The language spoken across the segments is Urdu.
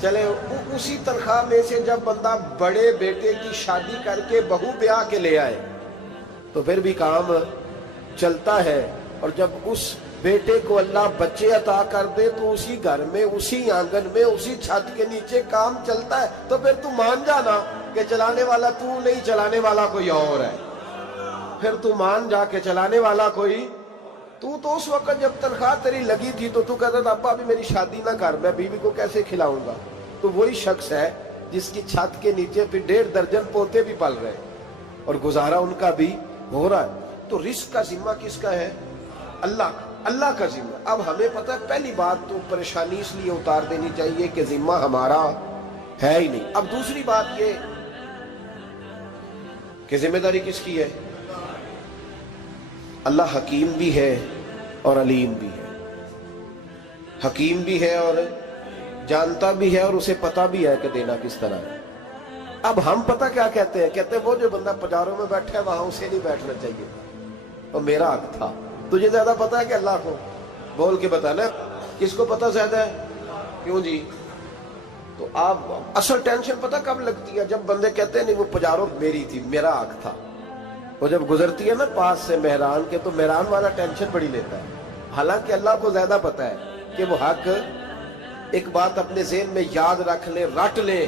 چلے اسی تنخواہ میں سے جب بندہ بڑے بیٹے کی شادی کر کے بہو بیاہ کے لے آئے تو پھر بھی کام چلتا ہے، اور جب اس بیٹے کو اللہ بچے عطا کر دے تو اسی گھر میں، اسی آنگن میں، اسی چھت کے نیچے کام چلتا ہے، تو پھر تو مان جانا کہ چلانے والا تو نہیں، چلانے والا کوئی اور ہے۔ پھر تو مان جا کے چلانے والا کوئی تو اس وقت جب تنخواہ تیری لگی تھی تو کہتا تھا ابا ابھی میری شادی نہ کر، میں بیوی کو کیسے کھلاؤں گا؟ تو وہی شخص ہے جس کی چھت کے نیچے پھر 1.5 درجن پوتے بھی پل رہے اور گزارا ان کا بھی ہو رہا ہے۔ تو رزق کا ذمہ کس کا ہے؟ اللہ کا، اللہ کا ذمہ۔ اب ہمیں پتہ ہے پہلی بات تو پریشانی اس لیے اتار دینی چاہیے کہ ذمہ ہمارا ہے ہی نہیں۔ اب دوسری بات یہ کہ ذمہ داری کس کی ہے؟ اللہ حکیم بھی ہے اور علیم بھی ہے، حکیم بھی ہے اور جانتا بھی ہے اور اسے پتہ بھی ہے کہ دینا کس طرح ہے۔ اب ہم پتہ کیا کہتے ہیں؟ کہتے ہیں وہ جو بندہ پجاروں میں بیٹھا ہے وہاں اسے نہیں بیٹھنا چاہیے تھا، اور میرا حق تھا۔ تجھے زیادہ پتہ ہے کہ اللہ کو؟ بول کے بتانا کس کو پتہ زیادہ ہے؟ کیوں جی؟ تو آپ اصل ٹینشن پتہ کب لگتی ہے؟ جب بندے کہتے ہیں نہیں وہ پجاروں میری تھی، میرا حق تھا۔ وہ جب گزرتی ہے نا پاس سے مہران کے تو مہران والا ٹینشن بڑی لیتا ہے، حالانکہ اللہ کو زیادہ پتہ ہے کہ وہ حق۔ ایک بات اپنے ذہن میں یاد رکھ لیں، رٹ لیں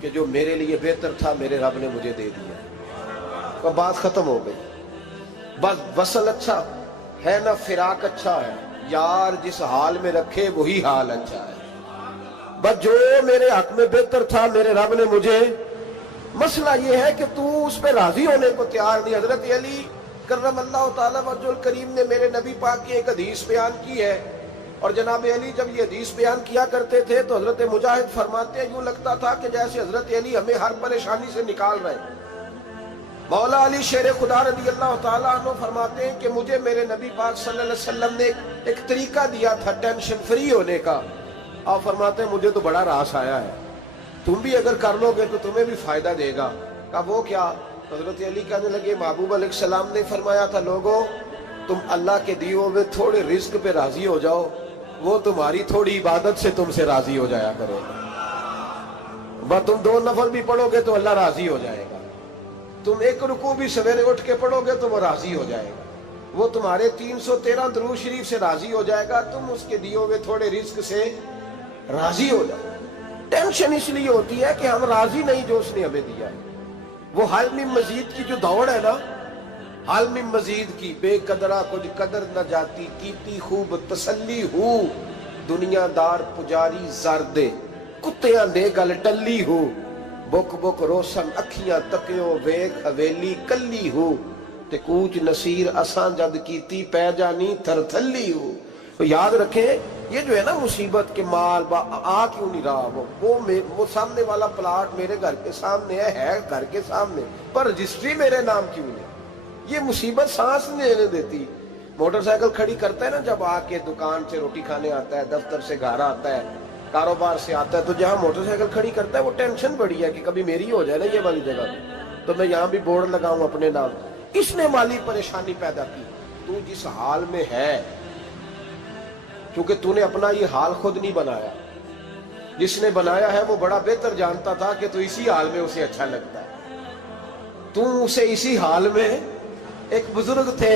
کہ جو میرے لیے بہتر تھا میرے رب نے مجھے دے دیا، تو بات ختم ہو گئی۔ بس وصل اچھا ہے نہ فراق اچھا ہے، یار جس حال میں رکھے وہی حال اچھا ہے۔ بس جو میرے حق میں بہتر تھا میرے رب نے مجھے، مسئلہ یہ ہے کہ تو اس پہ راضی ہونے کو تیار نہیں۔ حضرت علی کرم اللہ تعالیٰ وجہ الکریم نے میرے نبی پاک کی ایک حدیث بیان کی ہے، اور جناب علی جب یہ حدیث بیان کیا کرتے تھے تو حضرت مجاہد فرماتے ہیں یوں لگتا تھا کہ جیسے حضرت علی ہمیں ہر پریشانی سے نکال رہے ہیں۔ مولا علی شیر خدا رضی اللہ تعالیٰ عنہ فرماتے ہیں کہ مجھے میرے نبی پاک صلی اللہ علیہ وسلم نے ایک طریقہ دیا تھا ٹینشن فری ہونے کا۔ آپ فرماتے ہیں مجھے تو بڑا راس آیا ہے، تم بھی اگر کر لو گے تو تمہیں بھی فائدہ دے گا۔ کہا وہ کیا؟ حضرت علی کہنے لگے محبوب علیہ السلام نے فرمایا تھا لوگوں تم اللہ کے دیے ہوئے تھوڑے رزق پہ راضی ہو جاؤ، وہ تمہاری تھوڑی عبادت سے تم سے راضی ہو جایا کرو۔ بس تم 2 نفل بھی پڑھو گے تو اللہ راضی ہو جائے گا، تم 1 رکوع بھی سویرے اٹھ کے پڑھو گے تو وہ راضی ہو جائے گا، وہ تمہارے 313 درود شریف سے راضی ہو جائے گا، تم اس کے دیے ہوئے تھوڑے رزق سے راضی ہو جاؤ۔ ٹینشن اس لیے ہوتی ہے کہ ہم راضی نہیں جو اس نے ہمیں دیا ہے۔ وہ حال میں مزید کی جو دوڑ ہے نا، حال میں مزید کی، بے قدرہ کچھ قدر نہ جاتی، کیتی خوب تسلی ہو، دنیا دار پجاری زردے، کتیاں دے گل ٹلی ہو، بک بک روشن اکھیاں تکیوں ویک حویلی کلی ہو، تے کوچ نصیر اساں جد کیتی پہ جانی تھر تھلی ہو۔ تو یاد رکھیں یہ جو ہے نا مصیبت کے مال آ کیوں نہیں رہا، وہ سامنے والا پلاٹ میرے گھر کے سامنے ہے گھر کے سامنے، پر رجسٹری میرے نام کیوں نہیں؟ یہ مصیبت سانس نہیں لینے دیتی۔ موٹر سائیکل کھڑی کرتا ہے نا جب آ کے دکان سے روٹی کھانے آتا ہے، دفتر سے گھر آتا ہے، کاروبار سے آتا ہے، تو جہاں موٹر سائیکل کھڑی کرتا ہے وہ ٹینشن بڑی ہے کہ کبھی میری ہو جائے نا یہ والی جگہ تو میں یہاں بھی بورڈ لگاؤں اپنے نام۔ اس نے مالی پریشانی پیدا کی۔ تو جس حال میں ہے، کیونکہ تو نے اپنا یہ حال خود نہیں بنایا، جس نے بنایا ہے وہ بڑا بہتر جانتا تھا کہ تو اسی حال میں اسے اچھا لگتا ہے۔ تو اسے اسی حال میں، ایک بزرگ تھے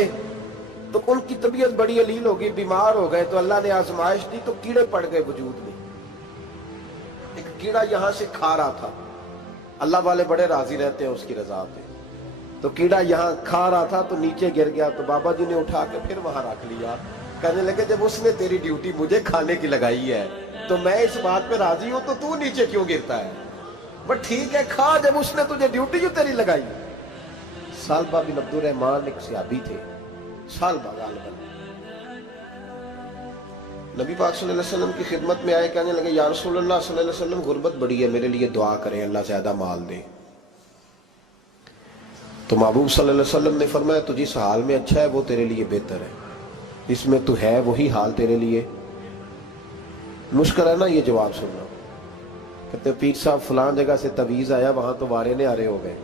تو ان کی طبیعت بڑی علیل ہو گئی، بیمار ہو گئے، تو اللہ نے آزمائش دی تو کیڑے پڑ گئے وجود میں۔ ایک کیڑا یہاں سے کھا رہا تھا، اللہ والے بڑے راضی رہتے ہیں اس کی رضا پہ، تو کیڑا یہاں کھا رہا تھا تو نیچے گر گیا، تو بابا جی نے اٹھا کے پھر وہاں رکھ لیا، کہنے لگے جب اس نے تیری ڈیوٹی مجھے کھانے کی لگائی ہے تو میں اس بات پہ راضی ہوں، تو نیچے کیوں گرتا ہے؟ بس ٹھیک ہے کھا، جب اس نے تجھے ڈیوٹی جو تیری لگائی۔ سالبہ بن عبد الرحمن ایک صحابی تھے، سالبہ غالباً، نبی پاک صلی اللہ علیہ وسلم کی خدمت میں آئے، کہنے لگے یا رسول اللہ صلی اللہ علیہ وسلم غربت بڑی ہے، میرے لیے دعا کریں اللہ زیادہ مال دے۔ تو محبوب صلی اللہ علیہ وسلم نے فرمایا تو جس حال میں اچھا ہے وہ تیرے لیے بہتر ہے، اس میں تو ہے وہی حال تیرے لیے۔ مشکل ہے نا یہ جواب سننا؟ کہتے پیر صاحب فلان جگہ سے تویز آیا، وہاں تو وارے نے آرے ہو گئے،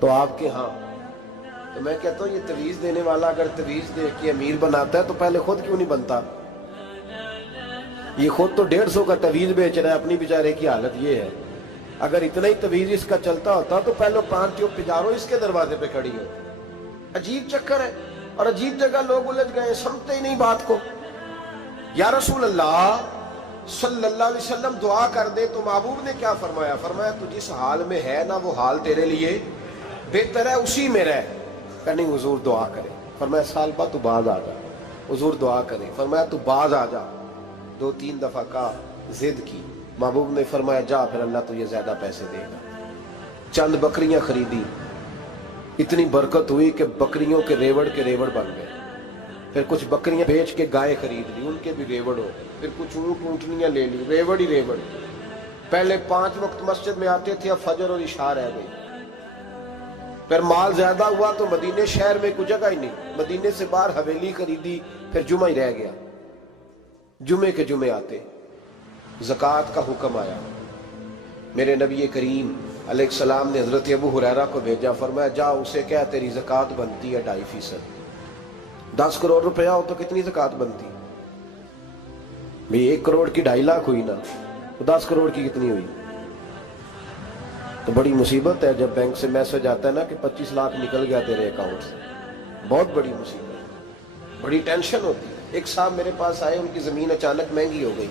تو آپ کے ہاں؟ تو میں کہتا ہوں یہ تویز دینے والا اگر تویز دے کے امیر بناتا ہے تو پہلے خود کیوں نہیں بنتا؟ یہ خود تو 150 کا تویز بیچ رہا ہے، اپنی بیچارے کی حالت یہ ہے۔ اگر اتنا ہی تویز اس کا چلتا ہوتا تو پہلے 5 ٹیوب پجارو اس کے دروازے پہ کھڑی ہو۔ عجیب چکر ہے اور عجیب جگہ لوگ الجھ گئے، سمجھتے ہی نہیں بات کو۔ یا رسول اللہ صلی اللہ علیہ وسلم دعا کر دے تو محبوب نے کیا فرمایا؟ فرمایا تو جس حال میں ہے نا وہ حال تیرے لیے بہتر ہے، اسی میں رہ۔ کہ نہیں حضور دعا کرے۔ فرمایا سال بعد تو باز آ جا۔ حضور دعا کرے۔ فرمایا تو باز آ جا۔ 2-3 دفعہ کا ضد کی، محبوب نے فرمایا جا پھر اللہ تجھے زیادہ پیسے دے گا۔ چند بکریاں خریدی، اتنی برکت ہوئی کہ بکریوں کے ریوڑ بن گئے۔ پھر کچھ بکریاں بیچ کے گائے خرید لی، ان کے بھی ریوڑ ہو۔ پھر کچھ اونٹ اونٹنیاں لے لی، ریوڑ ہی ریوڑ۔ پہلے 5 وقت مسجد میں آتے تھے، اب فجر اور عشاء رہ گئی۔ پھر مال زیادہ ہوا تو مدینے شہر میں کوئی جگہ ہی نہیں، مدینے سے باہر حویلی خریدی، پھر جمعہ ہی رہ گیا۔ جمعے کے جمعے آتے، زکوٰۃ کا حکم آیا۔ میرے نبی کریم علیہ السلام نے حضرت ابو ہریرہ کو بھیجا، فرمایا جا اسے کہہ تیری زکوٰۃ بنتی ہے 2.5%۔ 10 کروڑ روپیہ ہو تو کتنی زکوٰۃ بنتی؟ بھئی 1 کروڑ کی 2.5 لاکھ ہوئی نا، تو 10 کروڑ کی کتنی ہوئی؟ تو بڑی مصیبت ہے جب بینک سے میسج آتا ہے نا کہ 25 لاکھ نکل گیا تیرے اکاؤنٹ سے، بہت بڑی مصیبت، بڑی ٹینشن ہوتی ہے۔ ایک صاحب میرے پاس آئے، ان کی زمین اچانک مہنگی ہو گئی،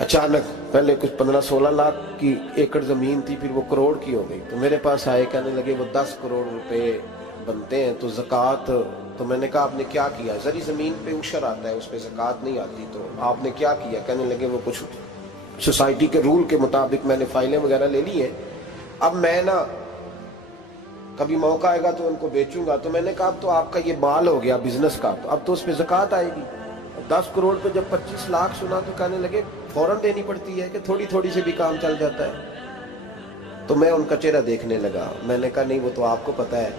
اچانک پہلے کچھ 15-16 لاکھ کی ایکڑ زمین تھی، پھر وہ کروڑ کی ہو گئی۔ تو میرے پاس آئے، کہنے لگے وہ 10 کروڑ روپے بنتے ہیں تو زکوٰۃ، تو میں نے کہا آپ نے کیا کیا؟ زری زمین پہ عشر آتا ہے، اس پہ زکوٰۃ نہیں آتی، تو آپ نے کیا کیا؟ کہنے لگے وہ کچھ سوسائٹی کے رول کے مطابق میں نے فائلیں وغیرہ لے لی ہیں، اب میں نا کبھی موقع آئے گا تو ان کو بیچوں گا۔ تو میں نے کہا اب تو آپ کا یہ مال ہو گیا بزنس کا، تو اب تو اس پہ زکوٰۃ آئے گی۔ 10 کروڑ پہ جب 25 لاکھ سنا تو کہنے لگے فوراً دینی پڑتی ہے کہ تھوڑی تھوڑی سے بھی کام چل جاتا ہے؟ تو میں ان کا چہرہ دیکھنے لگا، میں نے کہا نہیں وہ تو آپ کو پتہ ہے،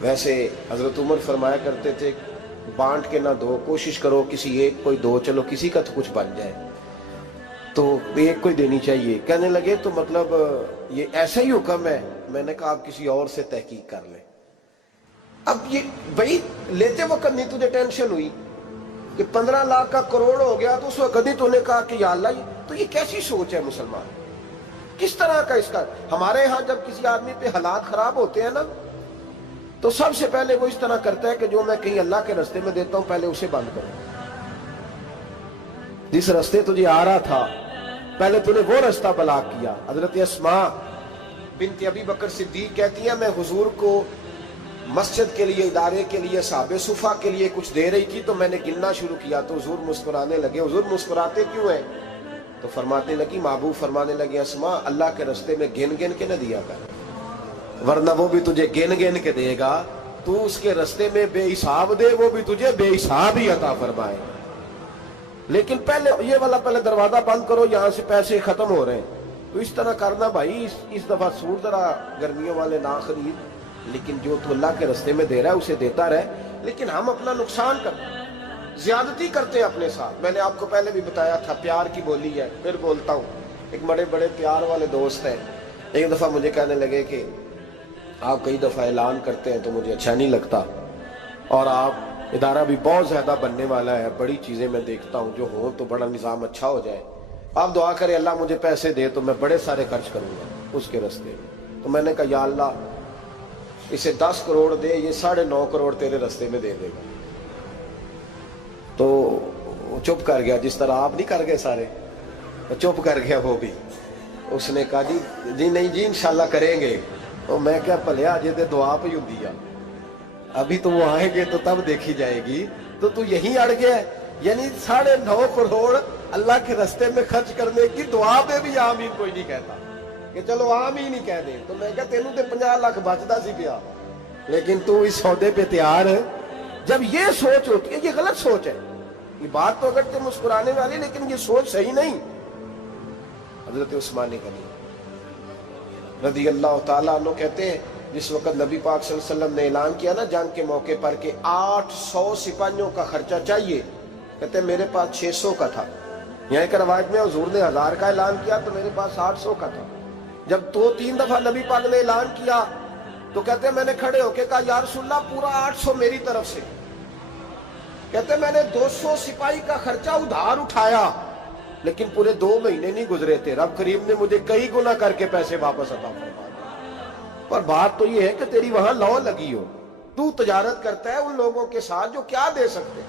ویسے حضرت عمر فرمایا کرتے تھے بانٹ کے نہ دو، کوشش کرو کسی ایک کو ہی دو، چلو کسی کا تو کچھ بن جائے، تو ایک کو ہی دینی چاہیے۔ کہنے لگے تو مطلب یہ ایسا ہی حکم ہے؟ میں نے کہا آپ کسی اور سے تحقیق کر لیں۔ اب یہ بھائی لیتے وقت نہیں تجھے ٹینشن ہوئی کہ 15 لاکھ کا کروڑ ہو گیا، تو اس وقت کبھی تو نے کہا کہ یا اللہ، تو یہ کیسی سوچ ہے مسلمان؟ کس طرح کا اس کا؟ ہمارے ہاں جب کسی آدمی پہ حالات خراب ہوتے ہیں نا تو سب سے پہلے وہ اس طرح کرتا ہے کہ جو میں کہیں اللہ کے رستے میں دیتا ہوں پہلے اسے بند کروں۔ جس رستے تجھے آ رہا تھا پہلے تو نے وہ رستہ بلاک کیا۔ حضرت اسماء بنت ابی بکر صدیق کہتی ہیں میں حضور کو مسجد کے لیے، ادارے کے لیے، صحابہ صفہ کے لیے کچھ دے رہی تھی، تو میں نے گننا شروع کیا تو حضور مسکرانے لگے۔ حضور مسکراتے کیوں ہیں؟ تو فرمانے لگی، محبوب فرمانے لگے اسماء اللہ کے رستے میں گن گن کے نہ دیا کر، ورنہ وہ بھی تجھے گن گن کے دے گا، تو اس کے رستے میں بے حساب دے، وہ بھی تجھے بے حساب ہی عطا فرمائے۔ لیکن پہلے یہ والا پہلے دروازہ بند کرو، یہاں سے پیسے ختم ہو رہے ہیں، تو اس طرح کرنا بھائی۔ اس دفعہ سوٹ ذرا گرمیوں والے نہ خرید، لیکن جو تو اللہ کے رستے میں دے رہا ہے اسے دیتا رہے، لیکن ہم اپنا نقصان کرتے ہیں، زیادتی کرتے ہیں اپنے ساتھ۔ میں نے آپ کو پہلے بھی بتایا تھا پیار کی بولی ہے، پھر بولتا ہوں۔ ایک بڑے بڑے پیار والے دوست ہیں، ایک دفعہ مجھے کہنے لگے کہ آپ کئی دفعہ اعلان کرتے ہیں تو مجھے اچھا نہیں لگتا، اور آپ ادارہ بھی بہت زیادہ بننے والا ہے، بڑی چیزیں میں دیکھتا ہوں جو ہوں تو بڑا نظام اچھا ہو جائے، آپ دعا کریں اللہ مجھے پیسے دے تو میں بڑے سارے خرچ کروں گا اس کے رستے میں۔ تو میں نے کہا یا اللہ اسے 10 کروڑ دے، یہ 9.5 کروڑ تیرے رستے میں دے دے گا۔ تو چپ کر گیا، جس طرح آپ نہیں کر گئے سارے، چپ کر گیا وہ بھی۔ اس نے کہا جی نہیں جی انشاءاللہ کریں گے۔ تو میں کیا پلیا جی دعا پہ ہوں دیا، ابھی تو وہ آئیں گے تو تب دیکھی جائے گی، تو یہیں اڑ گیا ہے۔ یعنی 9.5 کروڑ اللہ کے رستے میں خرچ کرنے کی دعا پہ بھی آمین کوئی نہیں کہتا کہ چلو آمین ہی کہہ دیں۔ تو میں کہا تینوں تے 50 لاکھ بچتا سی پیا، لیکن تو اس سودے پہ تیار ہے۔ جب یہ سوچ ہوتی ہے، یہ غلط سوچ ہے، یہ بات تو اگر تے مسکرانے والی، لیکن یہ سوچ صحیح نہیں۔ حضرت عثمان غنی رضی اللہ تعالیٰ عنہ کہتے ہیں جس وقت نبی پاک صلی اللہ علیہ وسلم نے اعلان کیا نا جنگ کے موقع پر کہ 800 سپاہیوں کا خرچہ چاہیے، کہتے ہیں میرے پاس 600 کا تھا۔ یہاں ایک روایت میں حضور نے 1000 کا اعلان کیا تو میرے پاس 800 کا تھا۔ جب 2-3 دفعہ نبی پاک نے اعلان کیا تو کہتے ہیں میں نے کھڑے ہو کے کہا یا رسول اللہ پورا 800 میری طرف سے۔ کہتے میں نے 200 سپاہی کا خرچہ ادھار اٹھایا لیکن پورے 2 مہینے نہیں گزرے تھے، رب کریم نے مجھے کئی گنا کر کے پیسے واپس عطا فرما دیے۔ پر بات تو یہ ہے کہ تیری وہاں لو لگی ہو، تو تجارت کرتا ہے ان لوگوں کے ساتھ جو کیا دے سکتے۔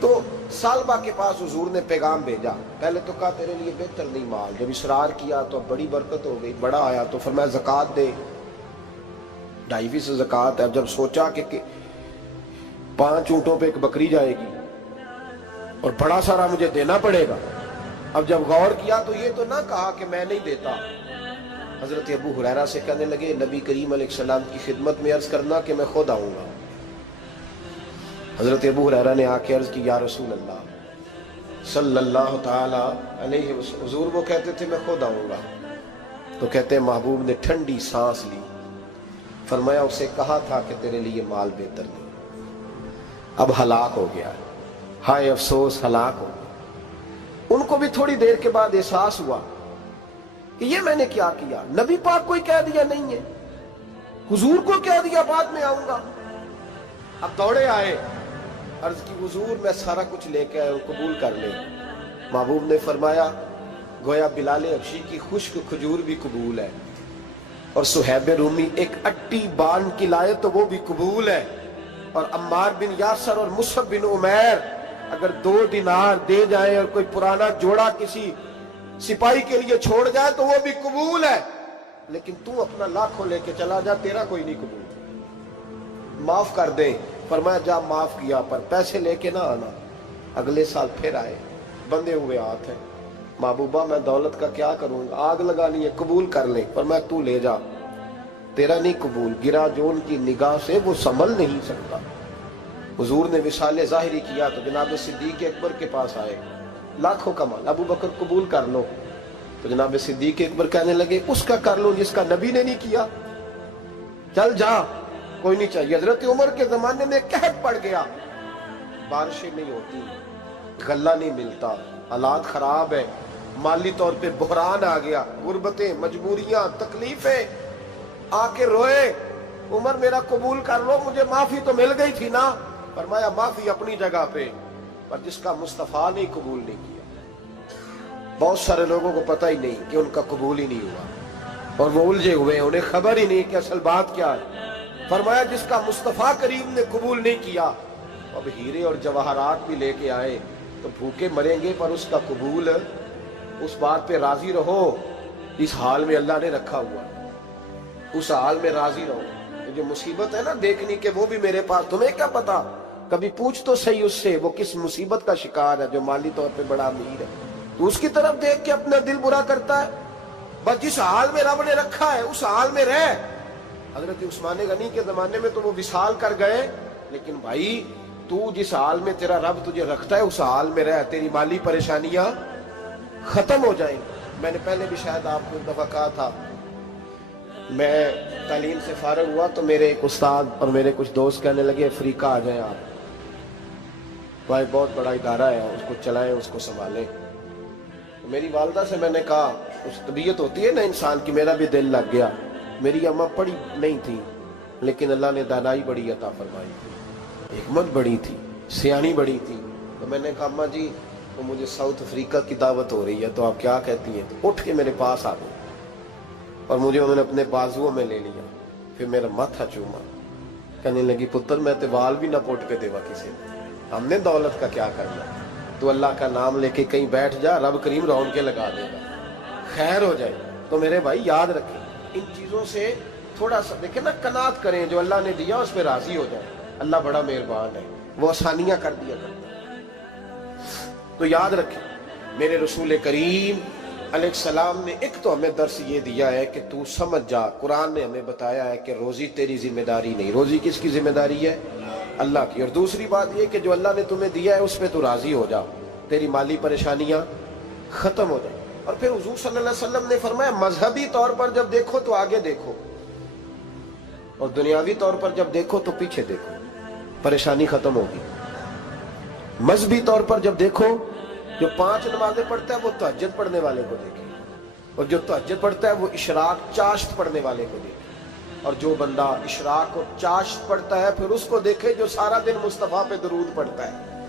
تو سالبہ کے پاس حضور نے پیغام بھیجا، پہلے تو کہا تیرے لیے بہتر نہیں مال، جب اصرار کیا تو اب بڑی برکت ہو گئی، بڑا آیا تو فرمایا زکوٰۃ دے، 2.5% زکوٰۃ ہے۔ اب جب سوچا کہ 5 اونٹوں پہ ایک بکری جائے گی اور بڑا سارا مجھے دینا پڑے گا، اب جب غور کیا تو یہ تو نہ کہا کہ میں نہیں دیتا۔ حضرت ابو ہریرہ سے کہنے لگے نبی کریم علیہ السلام کی خدمت میں عرض کرنا کہ میں خود آؤں گا۔ حضرت ابو ہریرہ نے آ کے عرض کی یا رسول اللہ صلی اللہ تعالی علیہ وسلم، حضور وہ کہتے تھے میں خود آؤں گا، تو کہتے ہیں محبوب نے ٹھنڈی سانس لی، فرمایا اسے کہا تھا کہ تیرے لیے مال بہتر نہیں، اب ہلاک ہو گیا، ہائے افسوس ہلاک ہو گیا۔ ان کو بھی تھوڑی دیر کے بعد احساس ہوا کہ یہ میں نے کیا کیا، نبی پاک کو ہی کہہ دیا نہیں ہے، حضور کو کہہ دیا بعد میں آؤں گا۔ اب دوڑے آئے، عرض کی حضور میں سارا کچھ لے کے آئے ہوں، قبول کر لیں۔ محبوب نے فرمایا گویا بلال حبشی کی خشک کھجور بھی قبول ہے، اور صہیب رومی ایک اٹی بان کی لائے تو وہ بھی قبول ہے، اور عمار بن یاسر اور مصعب بن عمیر اگر 2 دینار دے جائیں اور کوئی پرانا جوڑا کسی سپاہی کے لیے چھوڑ جائے تو وہ بھی قبول ہے، لیکن تو اپنا لاکھوں لے کے چلا جا، تیرا کوئی نہیں قبول، معاف کر دیں۔ فرمایا جا معاف کیا، پر پیسے لے کے نہ آنا۔ اگلے سال پھر آئے، بندے ہوئے ہاتھ ہیں، محبوبہ میں دولت کا کیا کروں گا، آگ لگانی ہے، قبول کر لیں۔ فرمایا تو لے جا، تیرا نہیں قبول، گرا جو ان کی نگاہ سے وہ سنبھل نہیں سکتا۔ حضور نے وصال ظاہری کیا تو جناب صدیق اکبر کے پاس آئے، لاکھوں کا مال، ابو بکر قبول کر لو، تو جناب صدیق اکبر کہنے لگے اس کا کر لو جس کا نبی نے نہیں کیا، چل جا کوئی نہیں چاہیے۔ حضرت عمر کے زمانے میں قحط پڑ گیا، بارشیں نہیں ہوتی، غلہ نہیں ملتا، حالات خراب ہے، مالی طور پہ بحران آ گیا، غربتیں، مجبوریاں، تکلیفیں، آ کے روئے، عمر میرا قبول کر لو، مجھے معافی تو مل گئی تھی نا۔ فرمایا معافی اپنی جگہ پہ، پر جس کا مصطفیٰ نے قبول نہیں کیا۔ بہت سارے لوگوں کو پتہ ہی نہیں کہ ان کا قبول ہی نہیں ہوا، اور وہ الجھے ہوئے ہیں، انہیں خبر ہی نہیں کہ اصل بات کیا ہے۔ فرمایا جس کا مصطفیٰ کریم نے قبول نہیں کیا، اب ہیرے اور جواہرات بھی لے کے آئے تو بھوکے مریں گے، پر اس کا قبول، اس بات پہ راضی رہو، اس حال میں اللہ نے رکھا ہوا، اس حال میں راضی رہو۔ جو مصیبت ہے نا دیکھنی کہ وہ بھی میرے پاس، تمہیں کیا پتا، کبھی پوچھ تو صحیح اس سے وہ کس مصیبت کا شکار ہے، جو مالی طور پہ بڑا امیر ہے، تو اس کی طرف دیکھ کے اپنا دل برا کرتا ہے۔ بس جس حال میں رب نے رکھا ہے اس حال میں رہ۔ حضرت عثمان غنی کے زمانے میں تو وہ وصال کر گئے، لیکن بھائی تو جس حال میں تیرا رب تجھے رکھتا ہے اس حال میں رہ، تیری مالی پریشانیاں ختم ہو جائیں۔ میں نے پہلے بھی شاید آپ کو ایک دفعہ کہا تھا، میں تعلیم سے فارغ ہوا تو میرے ایک استاد اور میرے کچھ دوست کہنے لگے افریقہ آ جائیں آپ، بھائی بہت بڑا ادارہ ہے، اس کو چلائیں، اس کو سنبھالیں۔ میری والدہ سے میں نے کہا، اس طبیعت ہوتی ہے نا انسان کی، میرا بھی دل لگ گیا۔ میری اماں پڑھی نہیں تھی لیکن اللہ نے دانائی بڑی عطا فرمائی تھی، حکمت بڑی تھی، سیانی بڑی تھی۔ تو میں نے کہا اماں جی وہ مجھے ساؤتھ افریقہ کی دعوت ہو رہی ہے تو آپ کیا کہتی ہیں؟ تو اٹھ کے میرے پاس آ گئی اور مجھے انہوں نے اپنے بازوؤں میں لے لیا، پھر میرا ماتھا چوما، کہنے لگی پتر میں تے وال بھی نہ پوٹ کے دیوا کسی نے، ہم نے دولت کا کیا کرنا، تو اللہ کا نام لے کے کہیں بیٹھ جا، رب کریم رون کے لگا دے گا، خیر ہو جائے۔ تو میرے بھائی یاد رکھیں ان چیزوں سے تھوڑا سا دیکھیں نا، قناعت کریں، جو اللہ نے دیا اس پہ راضی ہو جائے، اللہ بڑا مہربان ہے، وہ آسانیاں کر دیا کرتا ہے۔ تو یاد رکھیں میرے رسول کریم علیہ السلام نے ایک تو ہمیں درس یہ دیا ہے کہ تو سمجھ جا، قرآن نے ہمیں بتایا ہے کہ روزی تیری ذمہ داری نہیں، روزی کس کی ذمہ داری ہے؟ اللہ کی۔ اور دوسری بات یہ کہ جو اللہ نے تمہیں دیا ہے اس پہ تو راضی ہو جا، تیری مالی پریشانیاں ختم ہو جائیں۔ اور پھر حضور صلی اللہ علیہ وسلم نے فرمایا مذہبی طور پر جب دیکھو تو آگے دیکھو، اور دنیاوی طور پر جب دیکھو تو پیچھے دیکھو، پریشانی ختم ہوگی۔ مذہبی طور پر جب دیکھو، جو 5 نمازیں پڑھتا ہے وہ تہجد پڑھنے والے کو دیکھے، اور جو تہجد پڑھتا ہے وہ اشراق چاشت پڑھنے والے کو دیکھے، اور جو بندہ اشراق اور چاشت پڑھتا ہے پھر اس کو دیکھے جو سارا دن مصطفیٰ پہ درود پڑھتا ہے۔